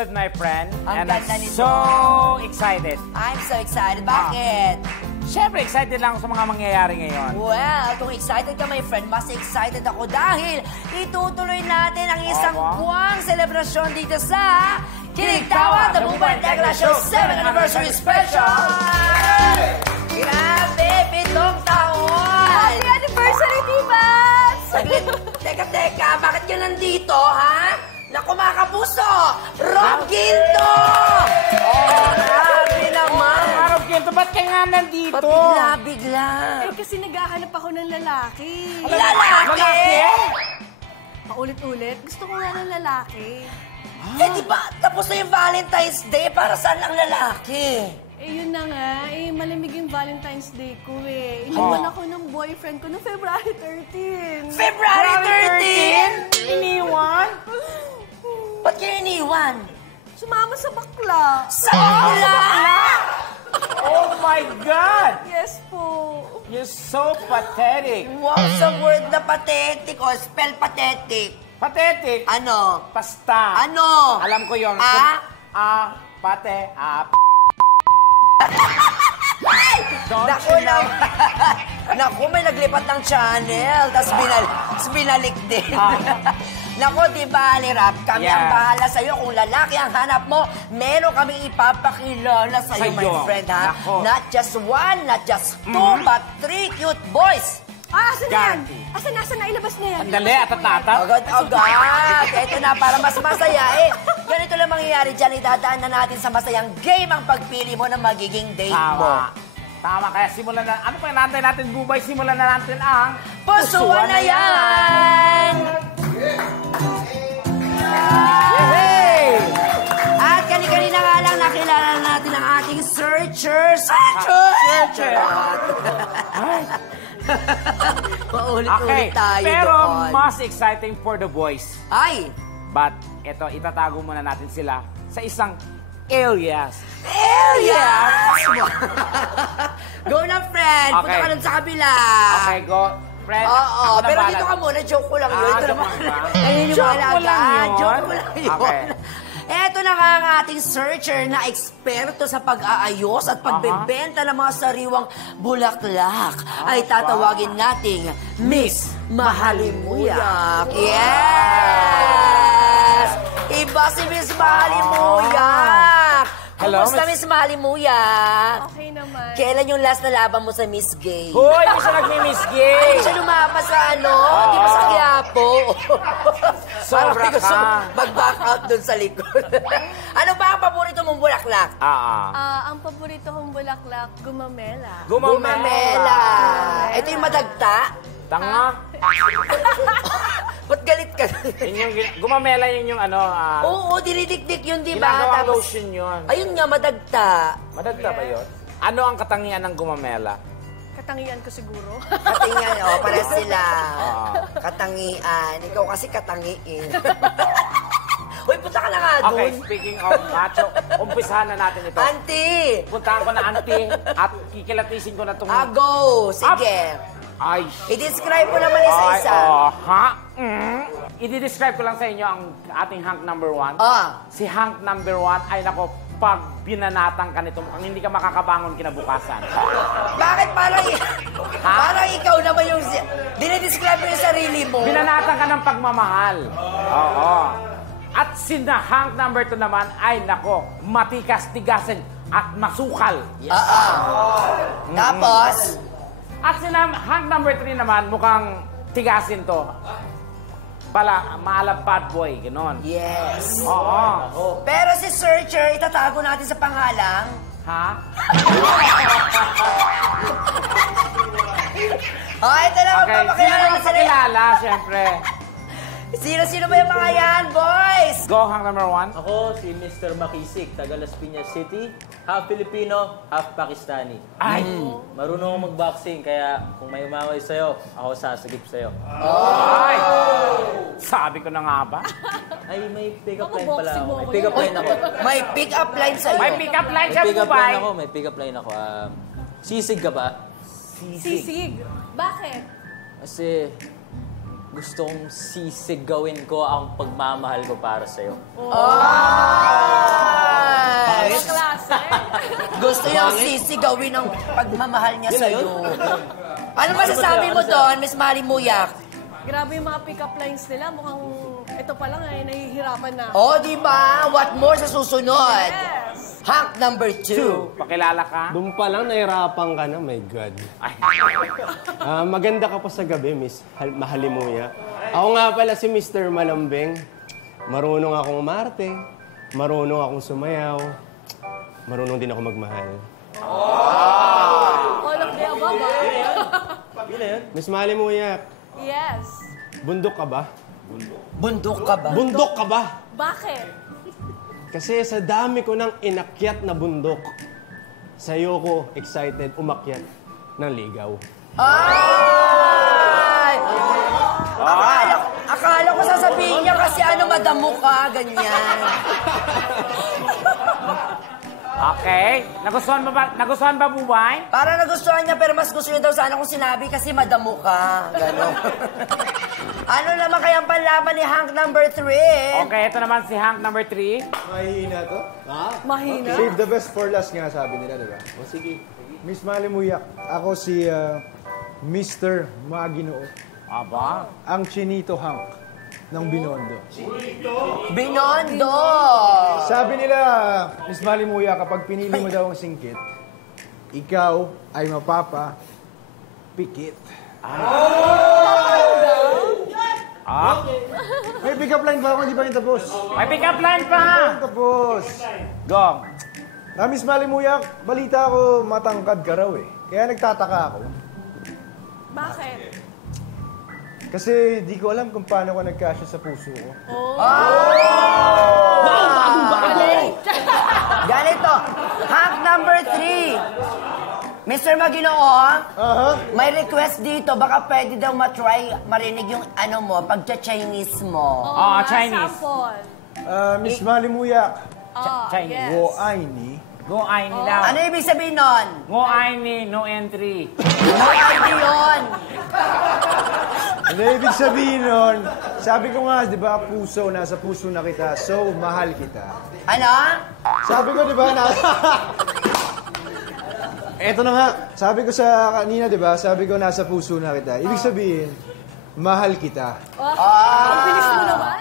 good, my friend. Ang And I'm ganda nito. so excited. I'm so excited. Bakit? Siyempre, excited lang ako sa mga mangyayari ngayon. Well, kung excited ka, my friend, mas excited ako dahil itutuloy natin ang isang buwang selebrasyon dito sa Kilig-Tawa, The Bubay Tekla Show 7th Anniversary Special! Grabe, 7 taon! Happy anniversary, Tibas! Saglit, teka, bakit ka nandito, ha? Naku, mga kapuso! Rob Ginto! Grabe naman! Rob Ginto, ba't ka nga nandito? Pabigla-bigla. Eh, kasi naghahanap ako ng lalaki. Lalaki? Paulit-ulit. Gusto ko nga ng lalaki. Eh, di ba, tapos na yung Valentine's Day, para saan ang lalaki? Eh, yun na nga. Eh, malamig yung Valentine's Day ko eh. Iniwan ako ng boyfriend ko noong February 13. February 13? Iniwan? Ba't kayo iniwan? Sumama sa bakla. Sa bakla! Oh my God! Yes po. You're so pathetic. Wow, sa word na pathetic o spell pathetic. Pathetic? Ano? Pasta. Ano? Alam ko yun. Naku, naku, may naglipat ng channel, tapos binalik din. Naku, di ba, Rap, kami ang bahala sa'yo. Kung lalaki ang hanap mo, meron kaming ipapakilala sa'yo, my friend, ha? Nako. Not just one, not just two, but 3 cute boys. Asan na yan? Asan na? Ilabas na yan. Sandali, atat-atat. Agad. Ito na, para mas masaya eh. Ganito lang mangyayari dyan. Idadaan na natin sa masayang game ang pagpili mo ng magiging date mo. Tama, kaya simulan na. Ano pa natin natin, Bubay? Simulan na natin ang... Pusuan na yan! Yay! At kanina nga lang nakilala natin ang ating searcher. Paulit-ulit tayo pero doon. mas exciting for the boys. Ay! But, ito, itatago muna natin sila sa isang alias. Alias! Go na, friend. Okay. Punta ka nun sa kabila. Okay, go. Friend, Oo, ako na pero bahala. dito ka muna. Joke ko lang yun. Joke mo ba? Naniniwala Joke mo lang ka. yun? Joke ko lang yun. Okay. Eto na nga ang ating searcher na eksperto sa pag-aayos at pagbebenta ng mga sariwang bulaklak. Ay tatawagin nating Miss Mahalimuyak. Yes! Iba si Miss Mahalimuyak. Hello, Kumusta, Miss Mahalimuyak? Okay naman. Kailan yung last na laban mo sa Miss Gay? Hoy, hindi siya nagmi-miss gay. Hindi siya lumapa sa ano? Di ba sa Quiapo? Sobra Parang gusto ka. mag-back out dun sa likod. Ano ba ang paborito mong bulaklak? Ang paborito kong bulaklak, gumamela. Gumamela. Ito yung madagta? Tanga. Ba't galit ka? Gumamela yun yung ano. Oo, dinidikdik yun, di ba? Ginagawang lotion yun. Ayun nga, madagta. Madagta ba yun? Ano ang katangian ng gumamela? Katangian ko siguro. Katingan, pares sila. Katangian. Ikaw kasi katangiin. Uy, punta ka na nga dun. Okay, speaking of macho, umpisahan na natin ito. Auntie! Puntahan ko na auntie at kikilatisin ko na itong... Go! Sige. Ay, I-describe mo naman isa-isa. I-describe ko lang sa inyo ang ating Hank number 1. Ah. Si Hank number 1 ay nako, pag binanatang ka nito, mukhang hindi ka makakabangon kinabukasan. Bakit parang parang ikaw naman yung... Dinidescribe mo yung sarili mo. Binanatang ka ng pagmamahal. Oo. At si Hank number 2 naman ay nako, matikas-tigasin at masukal. Tapos? At si Hank number 3 naman, mukhang tigasin to. Maalam bad boy, gano'n. Yes. Oo. Pero si Searcher, itatago natin sa pangalang... Ha? Ito lang ang Okay, sino papakilala ang na sila. pakilala, syempre? Sino ba yung mga yan, boys? Go, Hank number 1. Ako si Mr. Makisik, taga Las Piñas City. Half Filipino, half Pakistani. Ay! Marunong akong mag-boxing, kaya kung may umaway sa'yo, ako sasagip sa'yo. Ay! Sabi ko na nga ba? Ay, may pick-up line pala Boxing ako. mo May ako pick-up line ako. May pick-up line sa'yo. May pick-up line May ka, pick-up Bubay. line ako. May pick-up line ako. Sisig ka ba? Sisig. Bakit? Kasi Gusto kong sisigawin ko ang pagmamahal ko para sa'yo. Ay! Klase. Gusto niyang sisigawin ang pagmamahal niya sa'yo. Ano masasabi mo doon, Miss Mali Muyak? Grabe yung mga pick-up lines nila. Mukhang ito pa lang ay nahihirapan na. Oh, di ba? What more sa susunod? Yes. Hank number 2. Pakilala ka? Doon pa lang nahirapan ka na, my God. Ay. Maganda ka pa sa gabi, Miss Mahalimuya. Ako nga pala si Mr. Malambing. Marunong akong umarte, marunong akong sumayaw, marunong din ako magmahal. All of the above, Miss Mahalimuya, Yes. bundok ka ba? Bundok ka ba? Bundok ka ba? Bakit? Kasi sa dami ko ng inakyat na bundok, sa'yo ko excited umakyat ng ligaw. Ay! Akala ko sasabihin niya kasi madamo ka, ganyan. Okay. Nagustuhan ba, Bubay? Para nagustuhan niya, pero mas gusto niya daw sana kung sinabi kasi madamo ka. Ganon. Ano naman kayang panlaban ni Hank number 3? Okay, ito naman si Hank number 3. Mahina to? Mahina? Save the best for last nga sabi nila, di ba? O sige. Miss Malimuyak, ako si Mr. Maginoo. Aba. Ang Chinito Hank ng Binondo. Binondo! Sabi nila, Miss Malimuyak, kapag pinili mo daw ang singkit, ikaw ay mapapa pikit. May pick-up line ba ako? Hindi pa yung tapos. May pick-up line pa! Tapos. Gong. Miss Malimuyak, balita ko matangkad ka raw eh. Kaya nagtataka ako. Bakit? Kasi di ko alam kung paano ko nagkasya sa puso ko. Ganito, Hank number 3. Mr. Maginoo, may request dito. Baka pwede daw matry marinig yung pagcha-Chinese mo. Oo, Chinese. Sample. Miss Malimuyak, Chinese. Yes. wo ay ni. Go ay nila. Ano ibig sabihin nun? Go ay ni, no entry. No idea yun. Ano ibig sabihin nun? Sabi ko nga, di ba, puso, nasa puso na kita, so mahal kita. Ano? Sabi ko, di ba, Eto na nga, sabi ko sa kanina, di ba, sabi ko nasa puso na kita. Ibig sabihin, mahal kita. Ang bilis mo naman.